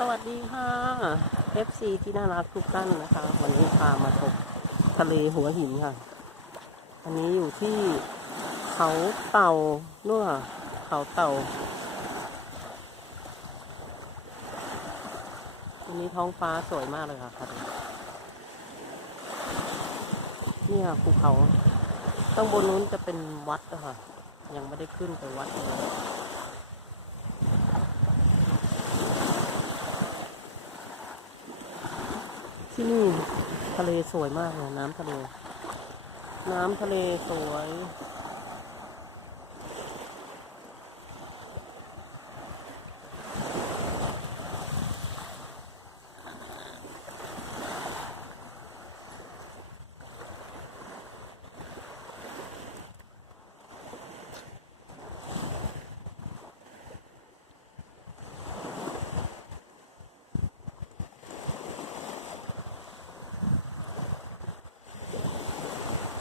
สวัสดีค่ะ FC ที่น่ารักทุกท่านนะคะ วันนี้พามาตกทะเลหัวหินค่ะ อันนี้อยู่ที่เขาเต่านู่นค่ะเขาเต่าวันนี้ท้องฟ้าสวยมากเลยค่ะครับเนี่ยภูเขาข้างบนนู้นจะเป็นวัดค่ะ ยังไม่ได้ขึ้นไปวัดเลย ที่นี่ทะเลสวยมากเลยน้ำทะเล น้ำทะเลสวย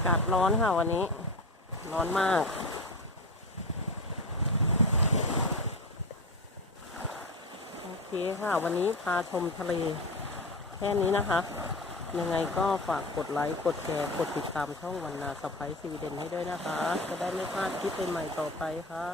ากาศร้อนค่ะวันนี้ ร้อนมาก โอเคค่ะ วันนี้พาชมทะเล แค่นี้นะคะ ยังไงก็ฝากกดไลค์กดแชร์กดติดตามช่องวันนาสไปซีเดนให้ด้วยนะคะ จะได้ไม่พลาดคลิปใหม่ๆต่อไปค่ะ